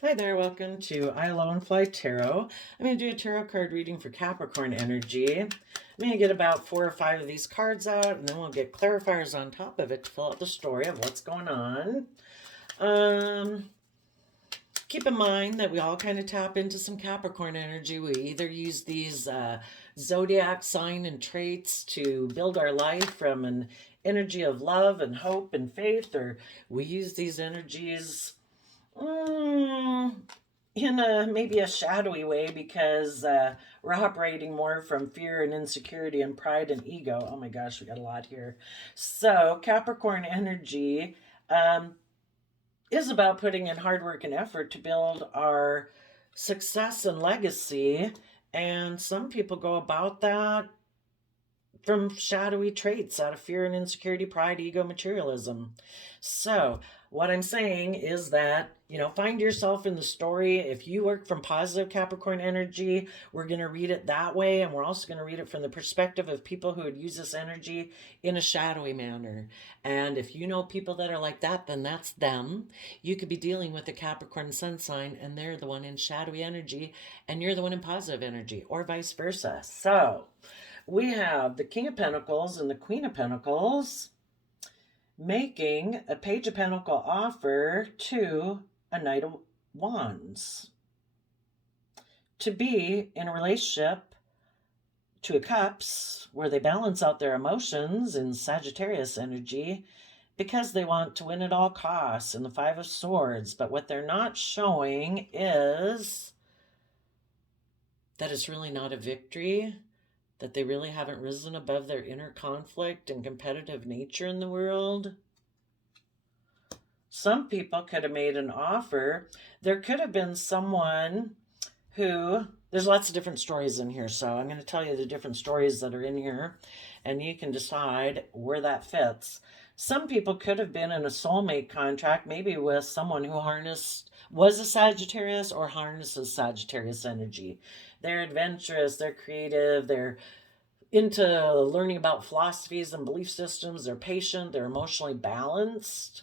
Hi there, welcome to I Alone Fly Tarot. I'm going to do a tarot card reading for Capricorn energy. I'm going to get about 4 or 5 of these cards out, and then we'll get clarifiers on top of it to fill out the story of what's going on. Keep in mind that we all kind of tap into some Capricorn energy. We either use these zodiac sign and traits to build our life from an energy of love and hope and faith, or we use these energies in maybe a shadowy way because we're operating more from fear and insecurity and pride and ego. Oh my gosh, we got a lot here. So Capricorn energy is about putting in hard work and effort to build our success and legacy. And some people go about that from shadowy traits out of fear and insecurity, pride, ego, materialism. So, what I'm saying is that, find yourself in the story. If you work from positive Capricorn energy, we're going to read it that way. And we're also going to read it from the perspective of people who would use this energy in a shadowy manner. And if you know people that are like that, then that's them. You could be dealing with a Capricorn sun sign, and they're the one in shadowy energy, and you're the one in positive energy, or vice versa. So, we have the King of Pentacles and the Queen of Pentacles making a Page of Pentacle offer to a Knight of Wands to be in a relationship to a Cups where they balance out their emotions in Sagittarius energy because they want to win at all costs in the Five of Swords. But what they're not showing is that it's really not a victory, that they really haven't risen above their inner conflict and competitive nature in the world. Some people could have made an offer. There could have been someone who, there's lots of different stories in here, so I'm going to tell you the different stories that are in here, and you can decide where that fits. Some people could have been in a soulmate contract, maybe with someone who was a Sagittarius or harnesses Sagittarius energy. They're adventurous, they're creative, they're into learning about philosophies and belief systems, they're patient, they're emotionally balanced.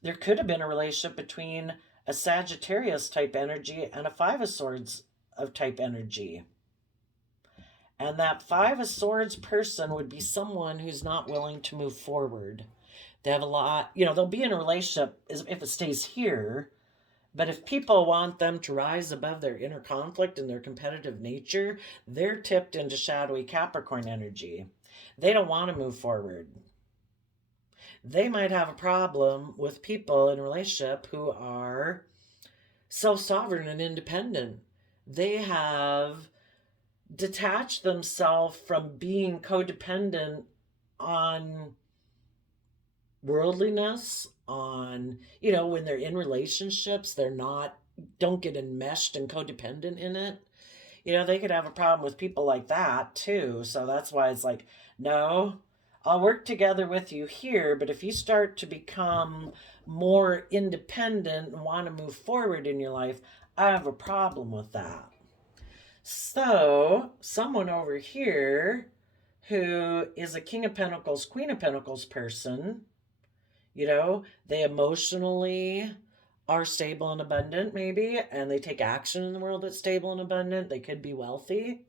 There could have been a relationship between a Sagittarius type energy and a Five of Swords of type energy. And that Five of Swords person would be someone who's not willing to move forward. They have a lot, they'll be in a relationship if it stays here. But if people want them to rise above their inner conflict and their competitive nature, they're tipped into shadowy Capricorn energy. They don't want to move forward. They might have a problem with people in a relationship who are self-sovereign and independent. They have detached themselves from being codependent on worldliness, on, when they're in relationships, don't get enmeshed and codependent in it. They could have a problem with people like that too. So that's why it's like, no, I'll work together with you here, but if you start to become more independent and want to move forward in your life, I have a problem with that. So, someone over here who is a King of Pentacles, Queen of Pentacles person, they emotionally are stable and abundant, maybe, and they take action in the world that's stable and abundant. They could be wealthy,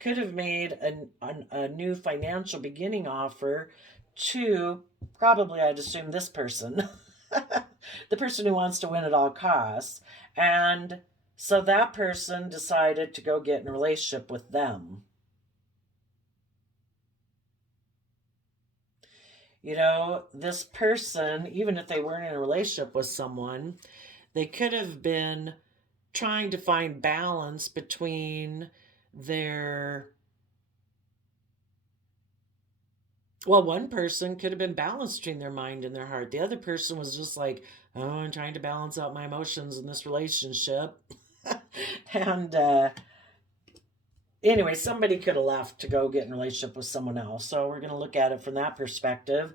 could have made a new financial beginning offer to probably, I'd assume, this person, the person who wants to win at all costs. And so that person decided to go get in a relationship with them. This person, even if they weren't in a relationship with someone, they could have been trying to find balance between one person could have been balanced between their mind and their heart. The other person was just like, oh, I'm trying to balance out my emotions in this relationship. And anyway, somebody could have left to go get in a relationship with someone else. So we're going to look at it from that perspective.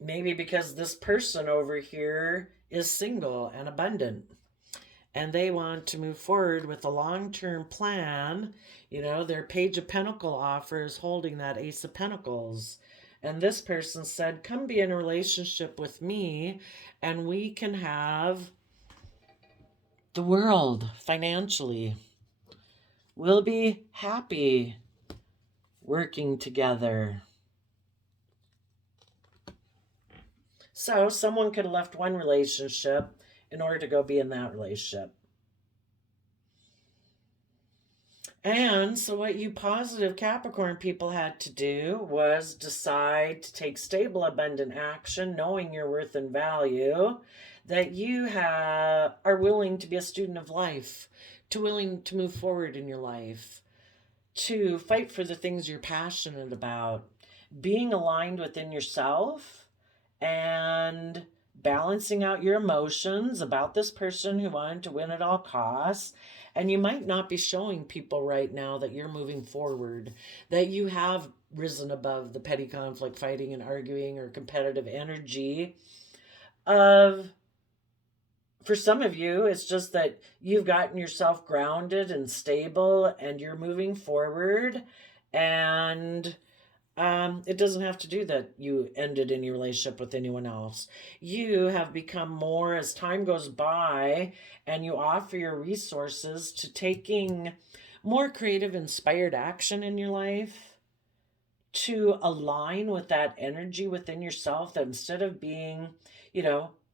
Maybe because this person over here is single and abundant, and they want to move forward with a long-term plan. Their Page of Pentacles offer is holding that Ace of Pentacles. And this person said, come be in a relationship with me and we can have the world financially. We'll be happy working together. So someone could have left one relationship in order to go be in that relationship. And so what you positive Capricorn people had to do was decide to take stable, abundant action, knowing your worth and value, that you are willing to be a student of life, to willing to move forward in your life, to fight for the things you're passionate about, being aligned within yourself and balancing out your emotions about this person who wanted to win at all costs. And you might not be showing people right now that you're moving forward, that you have risen above the petty conflict, fighting and arguing or competitive energy of, for some of you, it's just that you've gotten yourself grounded and stable and you're moving forward. And it doesn't have to do that you ended any relationship with anyone else. You have become more, as time goes by and you offer your resources to taking more creative, inspired action in your life to align with that energy within yourself, that instead of being,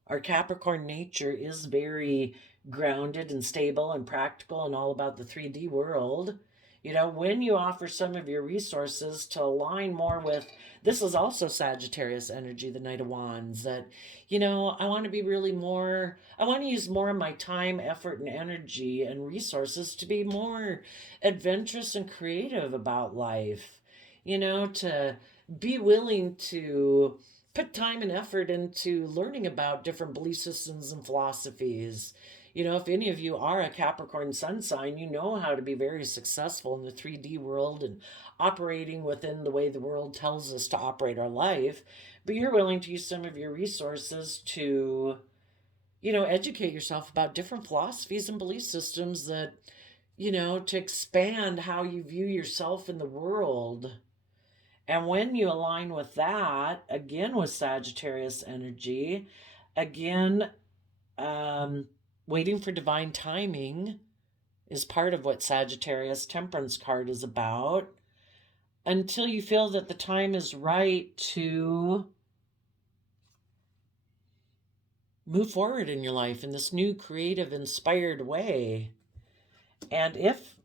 our Capricorn nature is very grounded and stable and practical and all about the 3D world. When you offer some of your resources to align more with, this is also Sagittarius energy, the Knight of Wands, that, I want to be really more, I want to use more of my time, effort, and energy and resources to be more adventurous and creative about life, to be willing to put time and effort into learning about different belief systems and philosophies. If any of you are a Capricorn sun sign, you know how to be very successful in the 3D world and operating within the way the world tells us to operate our life. But you're willing to use some of your resources to, educate yourself about different philosophies and belief systems that, to expand how you view yourself in the world. And when you align with that, again with Sagittarius energy, again, waiting for divine timing is part of what Sagittarius Temperance card is about, until you feel that the time is right to move forward in your life in this new creative, inspired way. And if,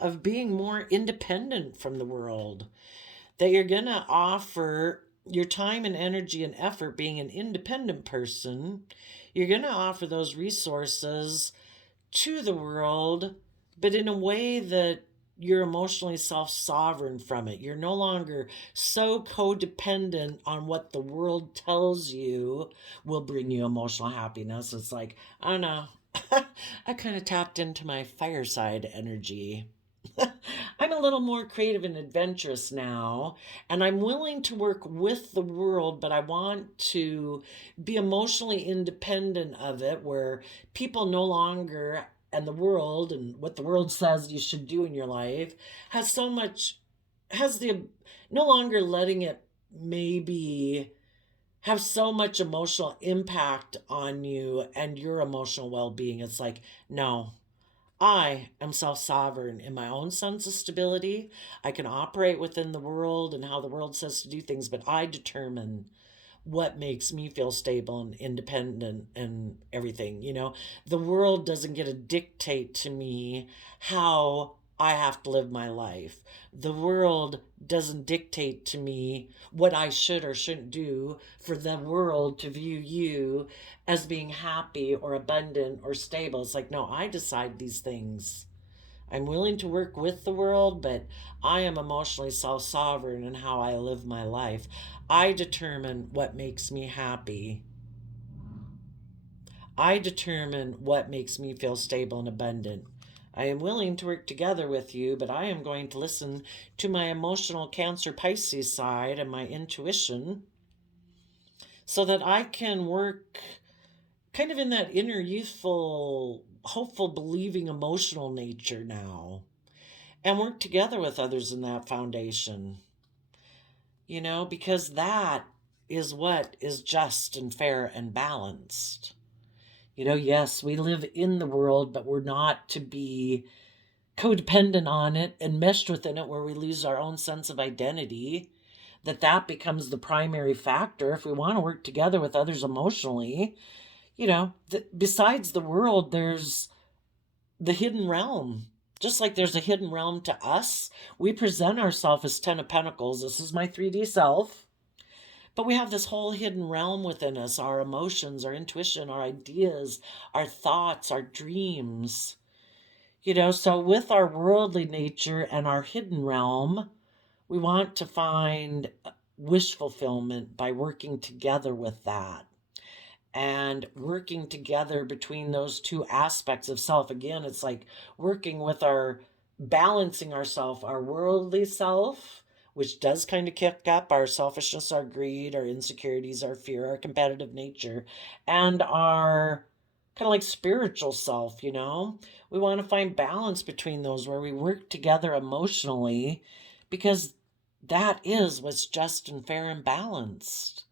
of being more independent from the world, that you're going to offer your time and energy and effort being an independent person, you're going to offer those resources to the world, but in a way that you're emotionally self-sovereign from it. You're no longer so codependent on what the world tells you will bring you emotional happiness. It's like, I don't know, I kind of tapped into my fireside energy. I'm a little more creative and adventurous now, and I'm willing to work with the world, but I want to be emotionally independent of it, where people no longer, and the world and what the world says you should do in your life has no longer letting it maybe have so much emotional impact on you and your emotional well-being. It's like, no, I am self-sovereign in my own sense of stability. I can operate within the world and how the world says to do things, but I determine what makes me feel stable and independent and everything. The world doesn't get to dictate to me how I have to live my life. The world doesn't dictate to me what I should or shouldn't do for the world to view you as being happy or abundant or stable. It's like, no, I decide these things. I'm willing to work with the world, but I am emotionally self-sovereign in how I live my life. I determine what makes me happy. I determine what makes me feel stable and abundant. I am willing to work together with you, but I am going to listen to my emotional Cancer Pisces side and my intuition so that I can work kind of in that inner youthful, hopeful, believing, emotional nature now, and work together with others in that foundation. because that is what is just and fair and balanced. Yes, we live in the world, but we're not to be codependent on it and meshed within it where we lose our own sense of identity, that becomes the primary factor if we want to work together with others emotionally. Besides the world, there's the hidden realm. Just like there's a hidden realm to us, we present ourselves as 10 of Pentacles. This is my 3D self. But we have this whole hidden realm within us, our emotions, our intuition, our ideas, our thoughts, our dreams. So with our worldly nature and our hidden realm, we want to find wish fulfillment by working together with that. And working together between those two aspects of self. Again, it's like working with balancing ourself, our worldly self, which does kind of kick up our selfishness, our greed, our insecurities, our fear, our competitive nature, and our kind of like spiritual self. We want to find balance between those where we work together emotionally, because that is what's just and fair and balanced.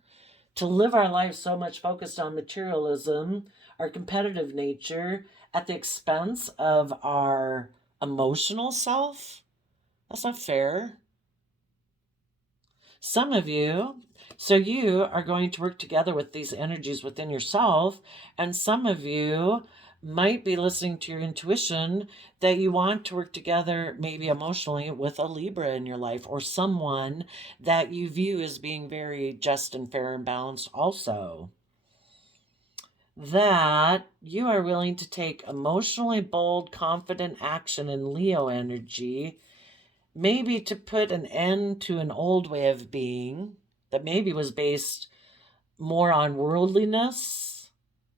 To live our life so much focused on materialism, our competitive nature, at the expense of our emotional self, that's not fair. Some of you, so you are going to work together with these energies within yourself, and some of you might be listening to your intuition that you want to work together maybe emotionally with a Libra in your life, or someone that you view as being very just and fair and balanced also. That you are willing to take emotionally bold, confident action in Leo energy, maybe to put an end to an old way of being that maybe was based more on worldliness,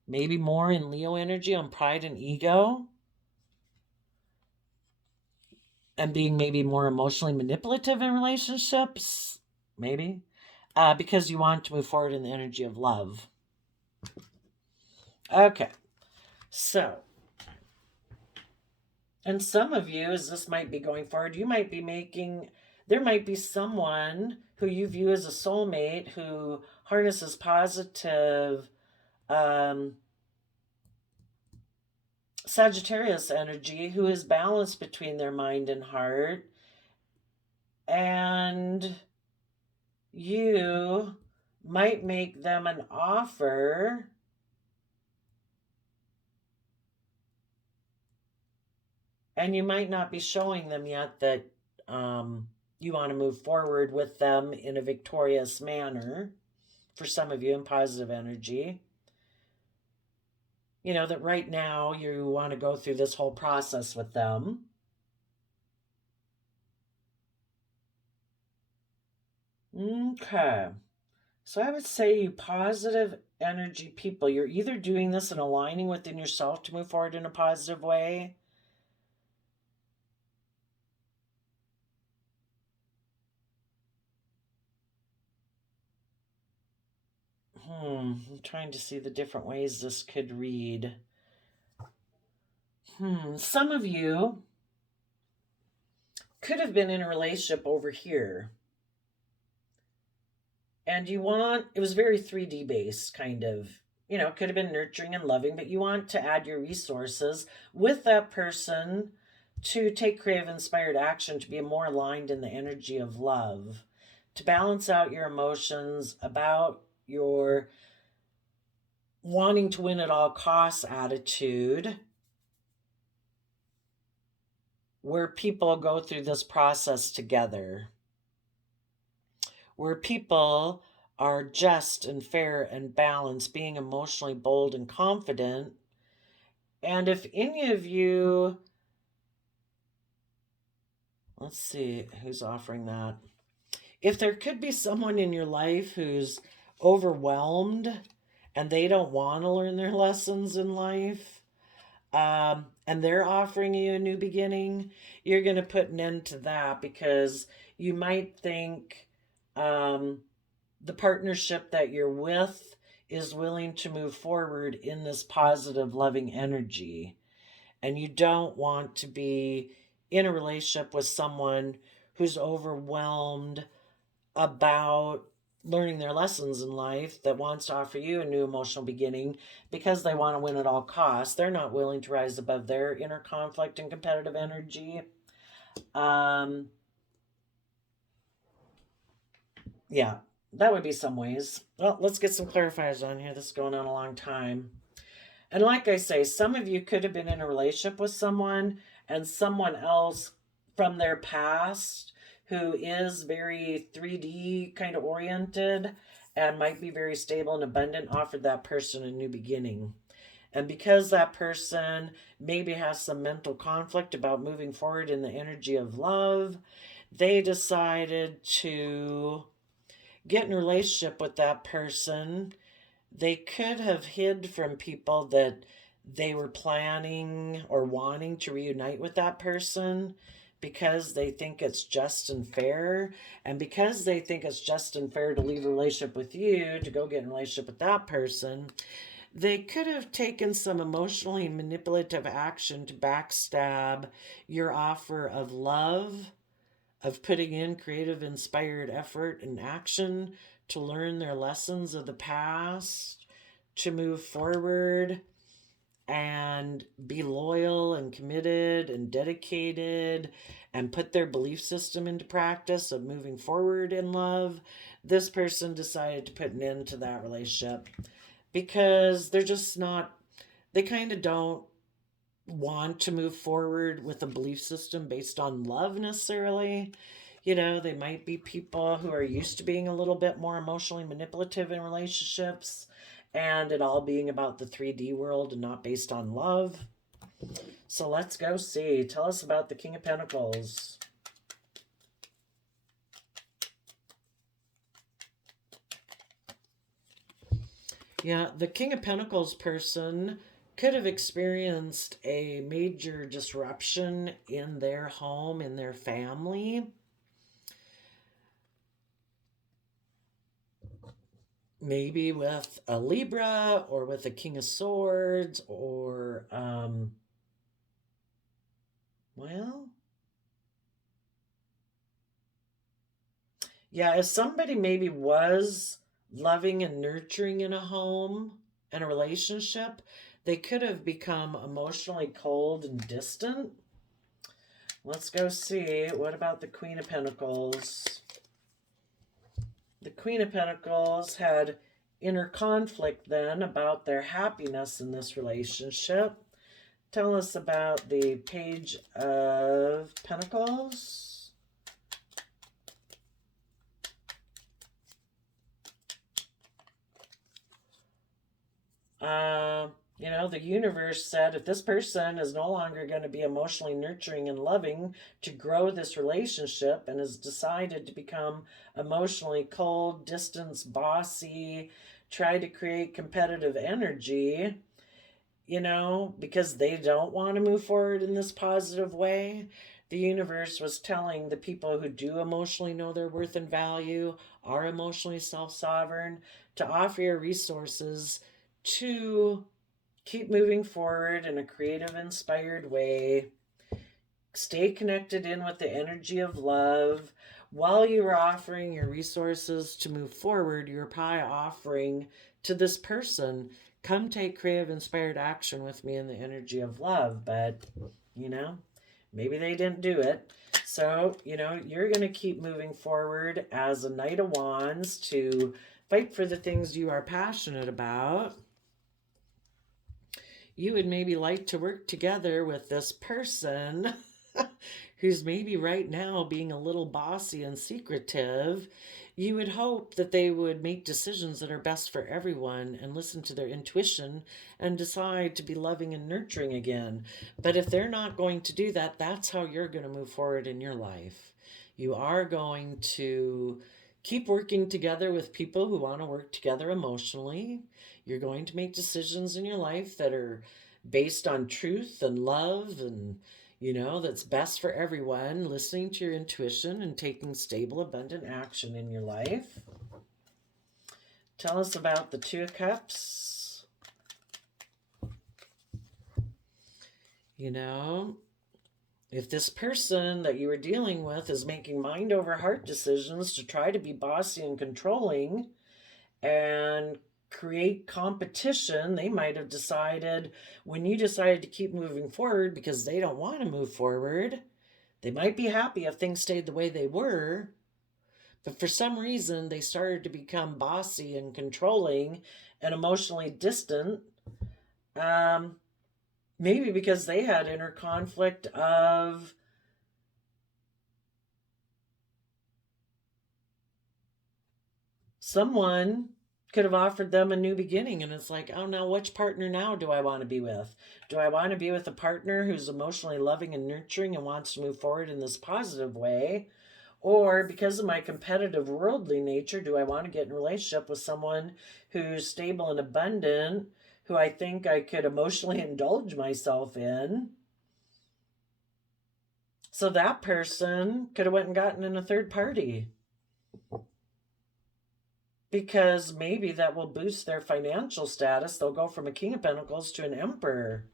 maybe more in Leo energy on pride and ego, and being maybe more emotionally manipulative in relationships, maybe, because you want to move forward in the energy of love. Okay, so, and some of you, as this might be going forward, you might be there might be someone who you view as a soulmate who harnesses positive Sagittarius energy, who is balanced between their mind and heart, and you might make them an offer and you might not be showing them yet that you want to move forward with them in a victorious manner. For some of you in positive energy, that right now you want to go through this whole process with them. Okay. So I would say, you positive energy people, you're either doing this and aligning within yourself to move forward in a positive way. I'm trying to see the different ways this could read. Some of you could have been in a relationship over here. And it was very 3D based, kind of. Could have been nurturing and loving, but you want to add your resources with that person to take creative, inspired action, to be more aligned in the energy of love, to balance out your emotions about your wanting to win at all costs attitude, where people go through this process together, where people are just and fair and balanced, being emotionally bold and confident. And if any of you, let's see who's offering that. If there could be someone in your life who's overwhelmed and they don't want to learn their lessons in life, and they're offering you a new beginning, you're going to put an end to that, because you might think the partnership that you're with is willing to move forward in this positive, loving energy. And you don't want to be in a relationship with someone who's overwhelmed about learning their lessons in life, that wants to offer you a new emotional beginning because they want to win at all costs. They're not willing to rise above their inner conflict and competitive energy. Yeah, that would be some ways. Well, let's get some clarifiers on here. This is going on a long time. And like I say, some of you could have been in a relationship with someone, and someone else from their past who is very 3D kind of oriented and might be very stable and abundant offered that person a new beginning. And because that person maybe has some mental conflict about moving forward in the energy of love, they decided to get in a relationship with that person. They could have hid from people that they were planning or wanting to reunite with that person because they think it's just and fair. And because they think it's just and fair to leave a relationship with you to go get in a relationship with that person, they could have taken some emotionally manipulative action to backstab your offer of love, of putting in creative, inspired effort and action to learn their lessons of the past, to move forward and be loyal and committed and dedicated and put their belief system into practice of moving forward in love. This person decided to put an end to that relationship because they're just not, they kind of don't want to move forward with a belief system based on love necessarily. You know, they might be people who are used to being a little bit more emotionally manipulative in relationships and it all being about the 3D world and not based on love. So let's go see. Tell us about the King of Pentacles. Yeah, the King of Pentacles person could have experienced a major disruption in their home, in their family. Maybe with a Libra or with a King of Swords or, well, yeah, if somebody maybe was loving and nurturing in a home and a relationship, they could have become emotionally cold and distant. Let's go see. What about the Queen of Pentacles? The Queen of Pentacles had inner conflict then about their happiness in this relationship. Tell us about the Page of Pentacles. You know, the universe said if this person is no longer going to be emotionally nurturing and loving to grow this relationship and has decided to become emotionally cold, distant, bossy, try to create competitive energy, you know, because they don't want to move forward in this positive way, the universe was telling the people who do emotionally know their worth and value, are emotionally self-sovereign, to offer your resources to keep moving forward in a creative, inspired way. Stay connected in with the energy of love. While you are offering your resources to move forward, you're probably offering to this person, come take creative, inspired action with me in the energy of love. But, you know, maybe they didn't do it. So, you know, you're going to keep moving forward as a Knight of Wands to fight for the things you are passionate about. You would maybe like to work together with this person who's maybe right now being a little bossy and secretive. You would hope that they would make decisions that are best for everyone and listen to their intuition and decide to be loving and nurturing again. But if they're not going to do that, that's how you're going to move forward in your life. You are going to keep working together with people who want to work together emotionally. You're going to make decisions in your life that are based on truth and love and, you know, that's best for everyone, listening to your intuition and taking stable, abundant action in your life. Tell us about the Two of Cups. You know, if this person that you were dealing with is making mind over heart decisions to try to be bossy and controlling and create competition, they might have decided when you decided to keep moving forward because they don't want to move forward. They might be happy if things stayed the way they were, but for some reason they started to become bossy and controlling and emotionally distant. Um, Maybe because they had inner conflict of someone could have offered them a new beginning, and it's like, oh, now which partner now do I want to be with? Do I want to be with a partner who's emotionally loving and nurturing and wants to move forward in this positive way? Or because of my competitive worldly nature, do I want to get in a relationship with someone who's stable and abundant, who I think I could emotionally indulge myself in? So that person could have went and gotten in a third party because maybe that will boost their financial status. They'll go from a King of Pentacles to an Emperor.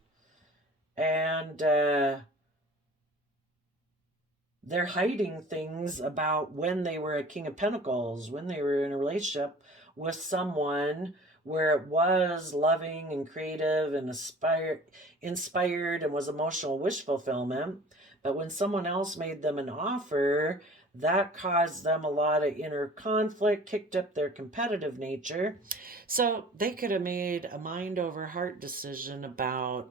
And they're hiding things about when they were a King of Pentacles, when they were in a relationship with someone where it was loving and creative and inspired and was emotional wish fulfillment. But when someone else made them an offer, that caused them a lot of inner conflict, kicked up their competitive nature. So they could have made a mind over heart decision about,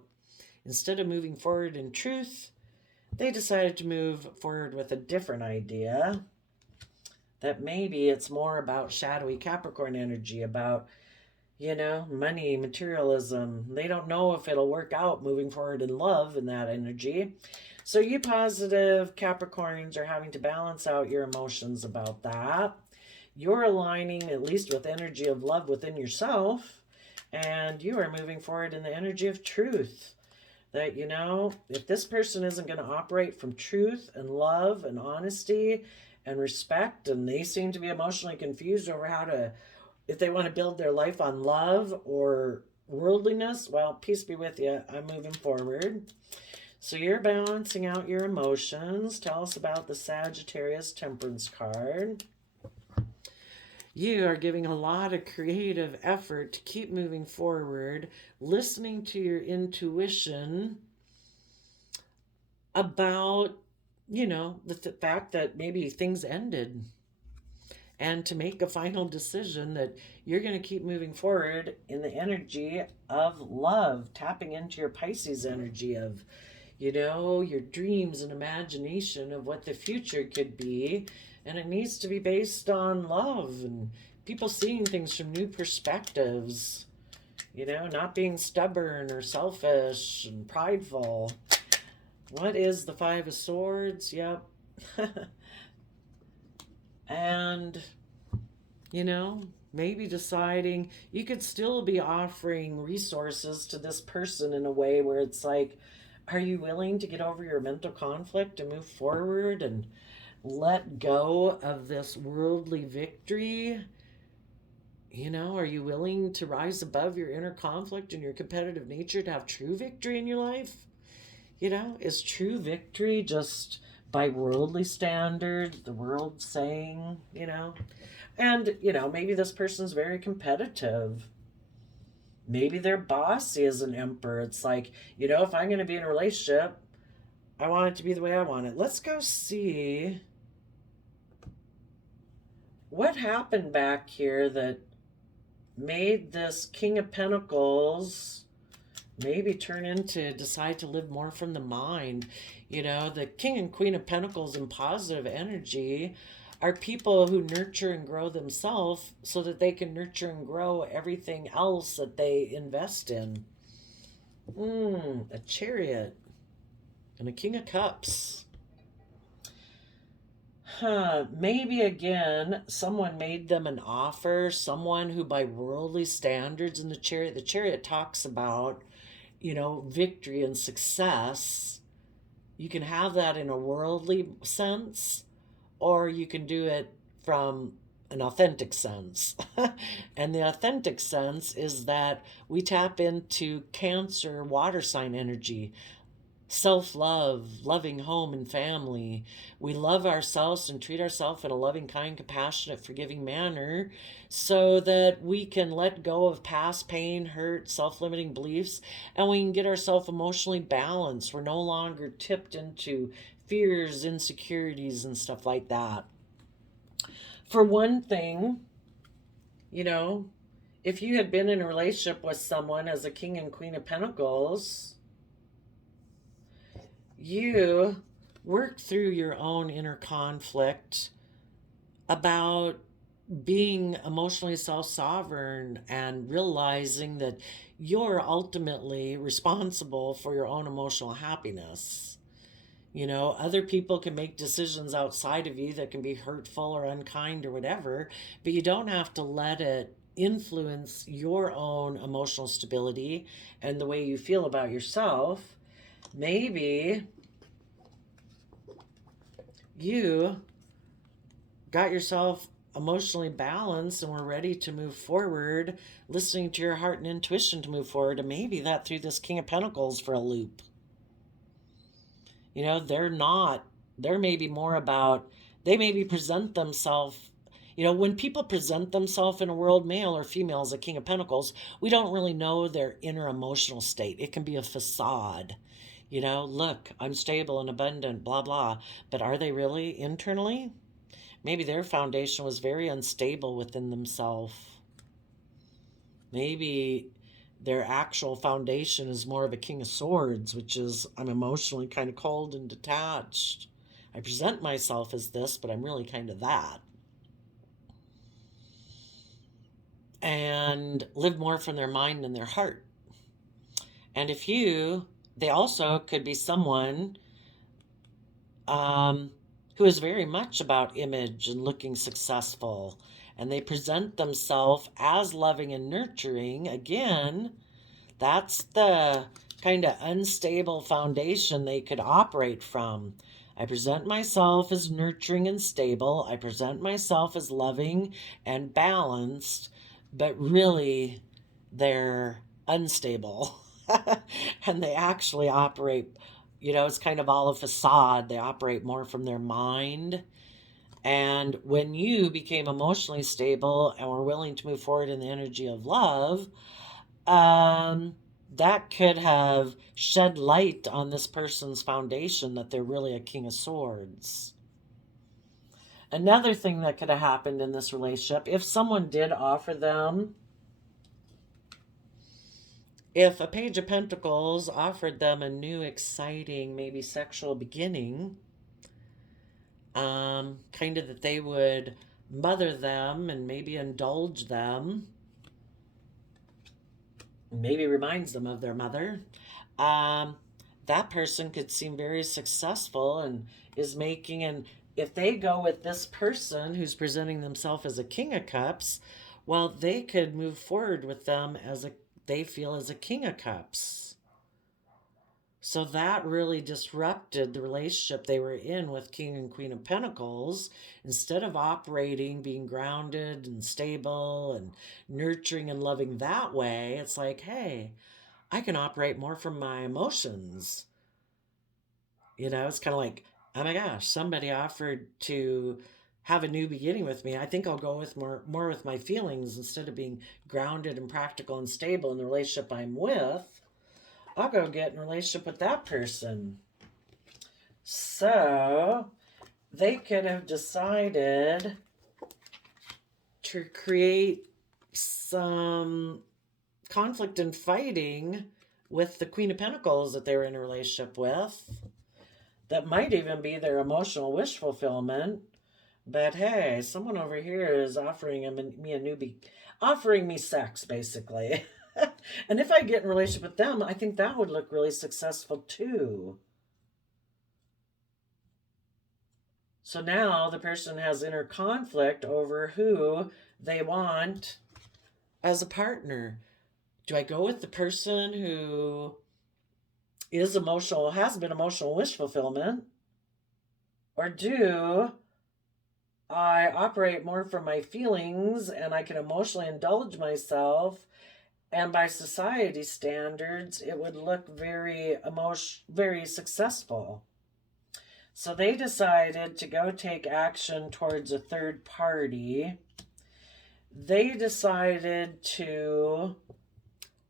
instead of moving forward in truth, they decided to move forward with a different idea, that maybe it's more about shadowy Capricorn energy, about, money, materialism. They don't know if it'll work out moving forward in love in that energy. So you positive Capricorns are having to balance out your emotions about that. You're aligning at least with energy of love within yourself, and you are moving forward in the energy of truth. That, if this person isn't going to operate from truth and love and honesty and respect, and they seem to be emotionally confused over if they want to build their life on love or worldliness, well, peace be with you. I'm moving forward. So you're balancing out your emotions. Tell us about the Sagittarius Temperance card. You are giving a lot of creative effort to keep moving forward, listening to your intuition about, the fact that maybe things ended, and to make a final decision that you're going to keep moving forward in the energy of love, tapping into your Pisces energy of, your dreams and imagination of what the future could be. And it needs to be based on love and people seeing things from new perspectives, not being stubborn or selfish and prideful. What is the Five of Swords? Yep. And, maybe deciding you could still be offering resources to this person in a way where it's like, are you willing to get over your mental conflict and move forward and let go of this worldly victory? Are you willing to rise above your inner conflict and your competitive nature to have true victory in your life? Is true victory just by worldly standards, the world saying, And, maybe this person's very competitive. Maybe their boss is an emperor. It's like, if I'm going to be in a relationship, I want it to be the way I want it. Let's go see what happened back here that made this King of Pentacles maybe turn into decide to live more from the mind. The King and Queen of Pentacles in positive energy are people who nurture and grow themselves so that they can nurture and grow everything else that they invest in. A Chariot and a King of Cups. Maybe again, someone made them an offer, someone who by worldly standards in the Chariot talks about, victory and success. You can have that in a worldly sense, or you can do it from an authentic sense. And the authentic sense is that we tap into Cancer water sign energy. self-love, loving home and family. We love ourselves and treat ourselves in a loving, kind, compassionate, forgiving manner so that we can let go of past pain, hurt, self-limiting beliefs, and we can get ourselves emotionally balanced. We're no longer tipped into fears, insecurities, and stuff like that. For one thing, you know, if you had been in a relationship with someone as a King and Queen of Pentacles, you work through your own inner conflict about being emotionally self-sovereign and realizing that you're ultimately responsible for your own emotional happiness. You know, other people can make decisions outside of you that can be hurtful or unkind or whatever, but you don't have to let it influence your own emotional stability and the way you feel about yourself. Maybe you got yourself emotionally balanced and were ready to move forward, listening to your heart and intuition to move forward, and maybe that threw this King of Pentacles for a loop. You know, they're maybe more about, they maybe present themselves, you know, when people present themselves in a world, male or female, as a King of Pentacles, we don't really know their inner emotional state. It can be a facade. You know, look, I'm stable and abundant, blah, blah. But are they really internally? Maybe their foundation was very unstable within themselves. Maybe their actual foundation is more of a King of Swords, which is, I'm emotionally kind of cold and detached. I present myself as this, but I'm really kind of that. And live more from their mind and their heart. And if they also could be someone who is very much about image and looking successful, and they present themselves as loving and nurturing. Again, that's the kind of unstable foundation they could operate from. I present myself as nurturing and stable. I present myself as loving and balanced, but really they're unstable. And they actually operate, you know, it's kind of all a facade. They operate more from their mind. And when you became emotionally stable and were willing to move forward in the energy of love, that could have shed light on this person's foundation that they're really a King of Swords. Another thing that could have happened in this relationship, if someone did offer them, if a Page of Pentacles offered them a new, exciting, maybe sexual beginning, kind of that they would mother them and maybe indulge them, maybe reminds them of their mother, that person could seem very successful and is making, and if they go with this person who's presenting themselves as a King of Cups, well, they could move forward with them as they feel as a King of Cups. So that really disrupted the relationship they were in with King and Queen of Pentacles. Instead of operating, being grounded and stable and nurturing and loving that way, it's like, hey, I can operate more from my emotions. You know, it's kind of like, oh my gosh, somebody offered to have a new beginning with me. I think I'll go with more with my feelings instead of being grounded and practical and stable in the relationship I'm with. I'll go get in a relationship with that person. So they could have decided to create some conflict and fighting with the Queen of Pentacles that they were in a relationship with. That might even be their emotional wish fulfillment. But hey, someone over here is offering me a newbie, offering me sex, basically. And if I get in a relationship with them, I think that would look really successful too. So now the person has inner conflict over who they want as a partner. Do I go with the person who is emotional, has been emotional wish fulfillment? Or do I operate more from my feelings and I can emotionally indulge myself And by society standards, it would look very successful. So they decided to go take action towards a third party. They decided to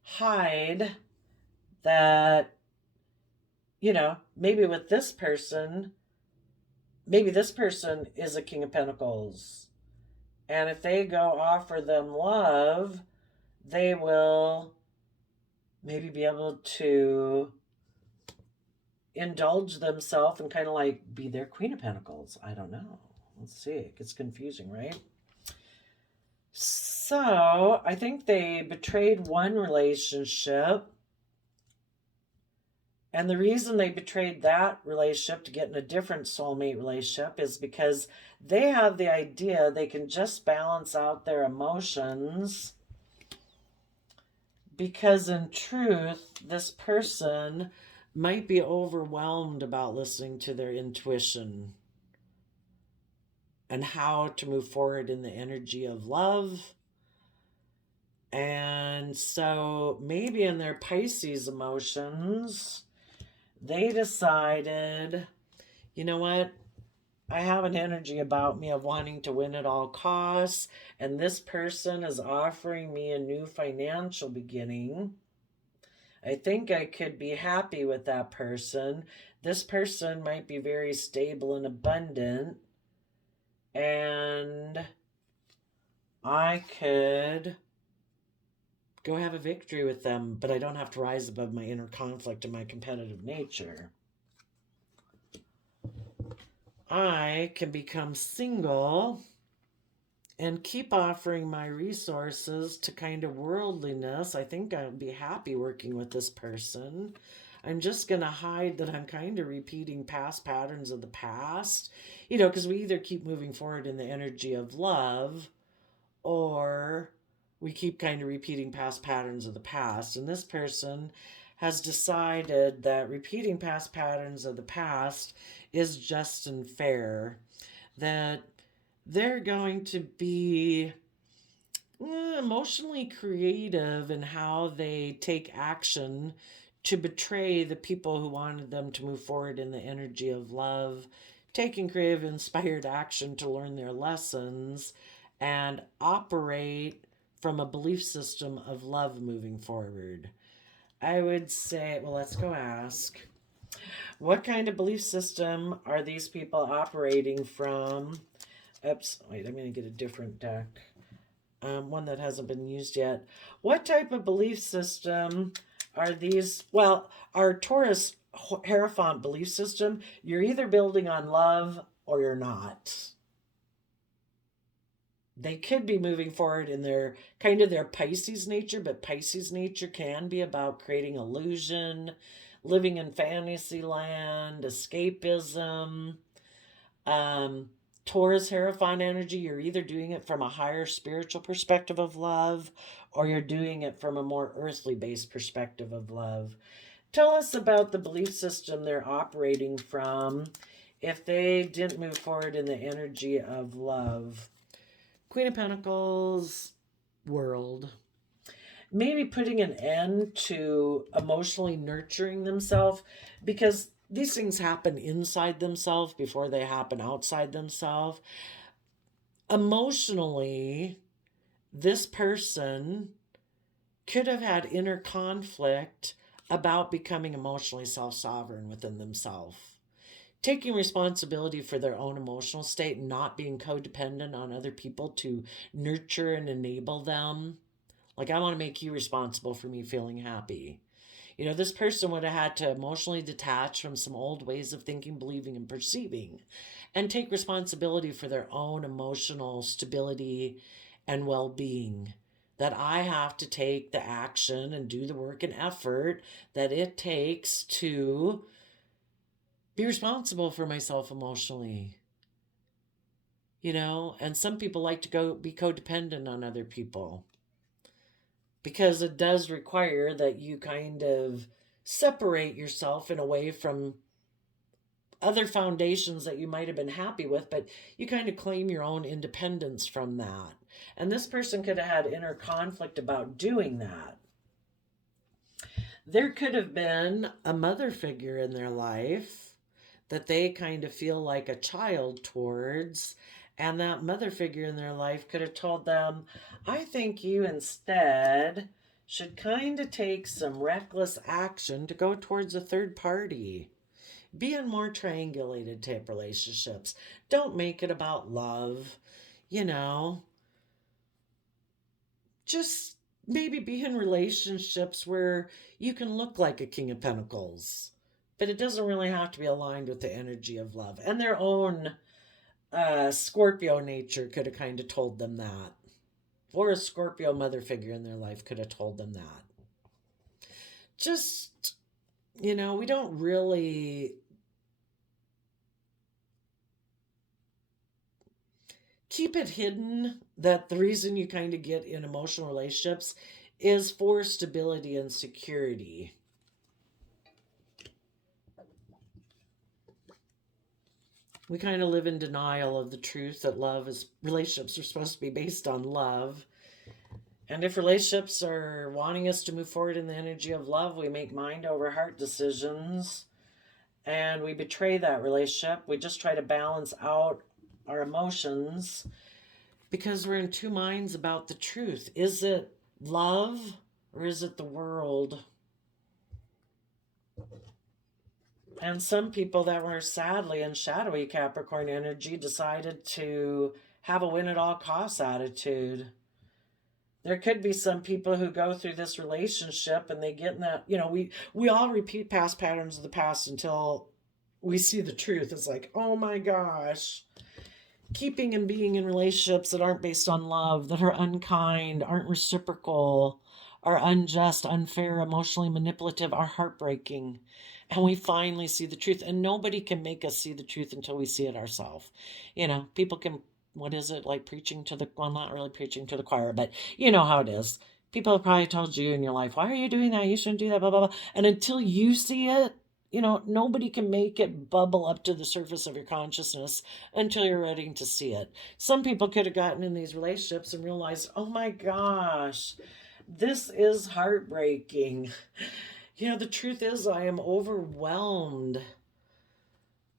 hide that, maybe with this person, maybe this person is a King of Pentacles. And if they go offer them love, they will maybe be able to indulge themselves and kind of like be their Queen of Pentacles. I don't know. Let's see. It gets confusing, right? So I think they betrayed one relationship. And the reason they betrayed that relationship to get in a different soulmate relationship is because they have the idea they can just balance out their emotions. Because in truth, this person might be overwhelmed about listening to their intuition and how to move forward in the energy of love. And so maybe in their Pisces emotions, they decided, you know what? I have an energy about me of wanting to win at all costs, and this person is offering me a new financial beginning. I think I could be happy with that person. This person might be very stable and abundant, and I could go have a victory with them, but I don't have to rise above my inner conflict and my competitive nature. I can become single and keep offering my resources to kind of worldliness. I think I'll be happy working with this person. I'm just going to hide that I'm kind of repeating past patterns of the past, because we either keep moving forward in the energy of love, or we keep kind of repeating past patterns of the past. And this person has decided that repeating past patterns of the past is just and fair, that they're going to be emotionally creative in how they take action to betray the people who wanted them to move forward in the energy of love, taking creative, inspired action to learn their lessons and operate from a belief system of love moving forward. I would say, well, let's go ask. What kind of belief system are these people operating from? Oops, wait, I'm going to get a different deck. One that hasn't been used yet. What type of belief system are these? Well, our Taurus Hierophant belief system, you're either building on love or you're not. They could be moving forward in their Pisces nature, but Pisces nature can be about creating illusion, living in fantasy land, escapism. Taurus Hierophant energy, you're either doing it from a higher spiritual perspective of love, or you're doing it from a more earthly based perspective of love. Tell us about the belief system they're operating from if they didn't move forward in the energy of love. Queen of Pentacles, World. Maybe putting an end to emotionally nurturing themselves, because these things happen inside themselves before they happen outside themselves. Emotionally, this person could have had inner conflict about becoming emotionally self-sovereign within themselves. Taking responsibility for their own emotional state and not being codependent on other people to nurture and enable them. Like, I want to make you responsible for me feeling happy. This person would have had to emotionally detach from some old ways of thinking, believing, and perceiving, and take responsibility for their own emotional stability and well-being. That I have to take the action and do the work and effort that it takes to be responsible for myself emotionally. And some people like to go be codependent on other people, because it does require that you kind of separate yourself in a way from other foundations that you might have been happy with, but you kind of claim your own independence from that. And this person could have had inner conflict about doing that. There could have been a mother figure in their life that they kind of feel like a child towards. And that mother figure in their life could have told them, I think you instead should kind of take some reckless action to go towards a third party. Be in more triangulated type relationships. Don't make it about love. You know, just maybe be in relationships where you can look like a King of Pentacles, but it doesn't really have to be aligned with the energy of love. And their own Scorpio nature could have kind of told them that. Or a Scorpio mother figure in their life could have told them that. Just, we don't really keep it hidden that the reason you kind of get in emotional relationships is for stability and security. We kind of live in denial of the truth that relationships are supposed to be based on love. And if relationships are wanting us to move forward in the energy of love, we make mind over heart decisions and we betray that relationship. We just try to balance out our emotions because we're in two minds about the truth. Is it love or is it the world? And some people that were sadly in shadowy Capricorn energy decided to have a win at all costs attitude. There could be some people who go through this relationship and they get in that, we all repeat past patterns of the past until we see the truth. It's like, oh my gosh, keeping and being in relationships that aren't based on love, that are unkind, aren't reciprocal, are unjust, unfair, emotionally manipulative, are heartbreaking. And we finally see the truth. And nobody can make us see the truth until we see it ourselves. People can, what is it, like preaching to the, well, not really preaching to the choir, but you know how it is. People have probably told you in your life, why are you doing that? You shouldn't do that, blah, blah, blah. And until you see it, nobody can make it bubble up to the surface of your consciousness until you're ready to see it. Some people could have gotten in these relationships and realized, oh my gosh, this is heartbreaking. The truth is I am overwhelmed.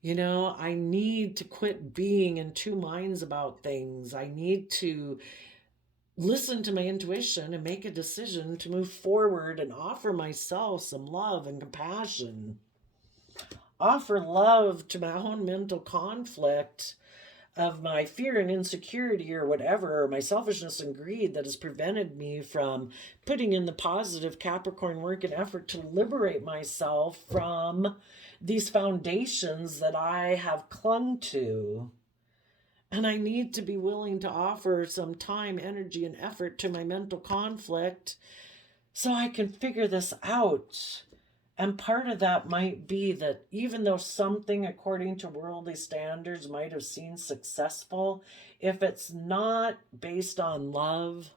I need to quit being in two minds about things. I need to listen to my intuition and make a decision to move forward and offer myself some love and compassion. Offer love to my own mental conflict of my fear and insecurity or whatever, or my selfishness and greed that has prevented me from putting in the positive Capricorn work and effort to liberate myself from these foundations that I have clung to. And I need to be willing to offer some time, energy, and effort to my mental conflict so I can figure this out. And part of that might be that even though something according to worldly standards might have seemed successful, if it's not based on love,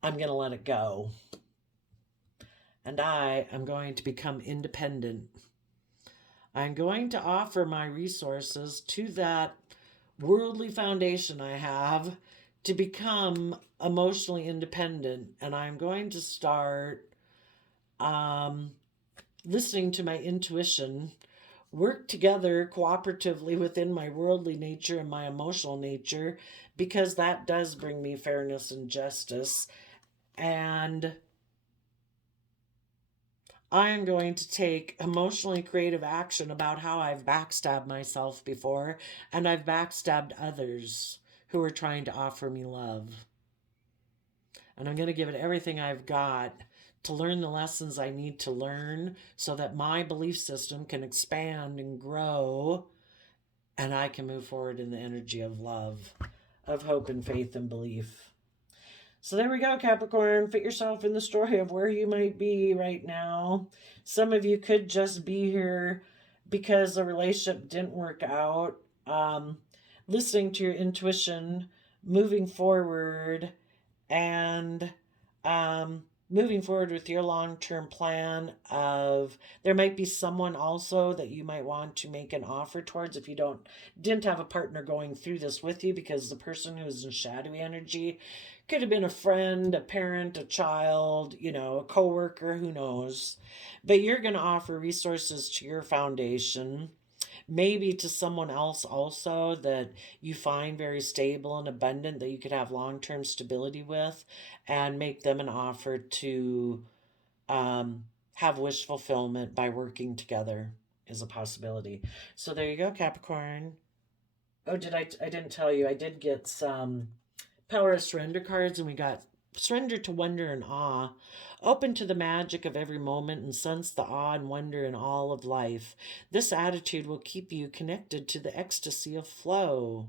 I'm going to let it go. And I am going to become independent. I'm going to offer my resources to that worldly foundation I have to become emotionally independent. And I'm going to start listening to my intuition, work together cooperatively within my worldly nature and my emotional nature, because that does bring me fairness and justice. And I am going to take emotionally creative action about how I've backstabbed myself before, and I've backstabbed others who are trying to offer me love. And I'm going to give it everything I've got to learn the lessons I need to learn so that my belief system can expand and grow and I can move forward in the energy of love, of hope and faith and belief. So there we go, Capricorn. Fit yourself in the story of where you might be right now. Some of you could just be here because the relationship didn't work out. Listening to your intuition, moving forward, and moving forward with your long-term plan of there might be someone also that you might want to make an offer towards if you didn't have a partner going through this with you, because the person who's in shadowy energy could have been a friend, a parent, a child, a coworker, who knows. But you're going to offer resources to your foundation, maybe to someone else also that you find very stable and abundant, that you could have long-term stability with, and make them an offer to um, have wish fulfillment by working together is a possibility. So there you go, Capricorn. Oh, I didn't tell you, I did get some Power of Surrender cards, and we got surrender to wonder and awe. Open to the magic of every moment and sense the awe and wonder in all of life. This attitude will keep you connected to the ecstasy of flow.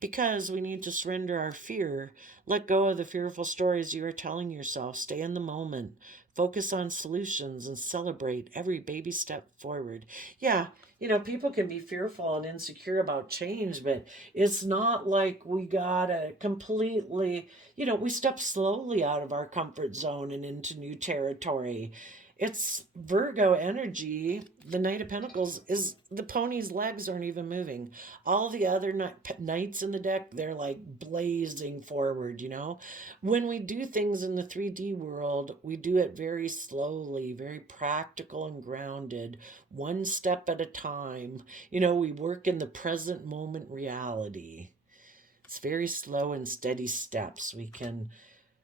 Because we need to surrender our fear, let go of the fearful stories you are telling yourself, stay in the moment, focus on solutions, and celebrate every baby step forward. Yeah, people can be fearful and insecure about change, but it's not like we gotta completely, we step slowly out of our comfort zone and into new territory. It's Virgo energy. The Knight of Pentacles is the pony's legs aren't even moving. All the other knights in the deck, they're like blazing forward, When we do things in the 3D world, we do it very slowly, very practical and grounded, one step at a time. We work in the present moment reality. It's very slow and steady steps. We can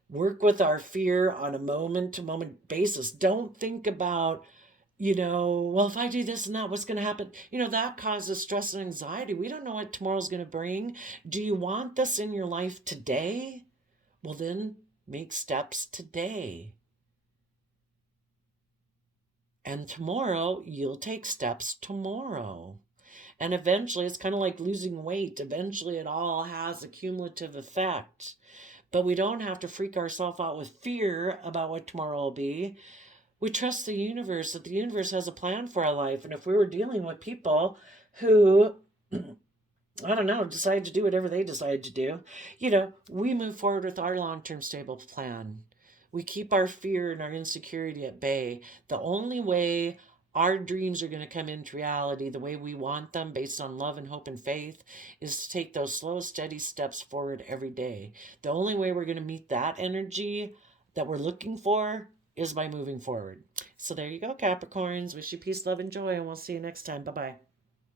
work with our fear on a moment to moment basis. Don't think about, well, if I do this and that, what's going to happen? That causes stress and anxiety. We don't know what tomorrow's going to bring. Do you want this in your life today? Well, then make steps today. And tomorrow, you'll take steps tomorrow. And eventually, it's kind of like losing weight. Eventually, it all has a cumulative effect. But we don't have to freak ourselves out with fear about what tomorrow will be. We trust the universe, that the universe has a plan for our life. And if we were dealing with people who, I don't know, decide to do whatever they decide to do, we move forward with our long-term stable plan. We keep our fear and our insecurity at bay. The only way our dreams are going to come into reality the way we want them, based on love and hope and faith, is to take those slow, steady steps forward every day. The only way we're going to meet that energy that we're looking for is by moving forward. So there you go, Capricorns. Wish you peace, love, and joy, and we'll see you next time. Bye-bye.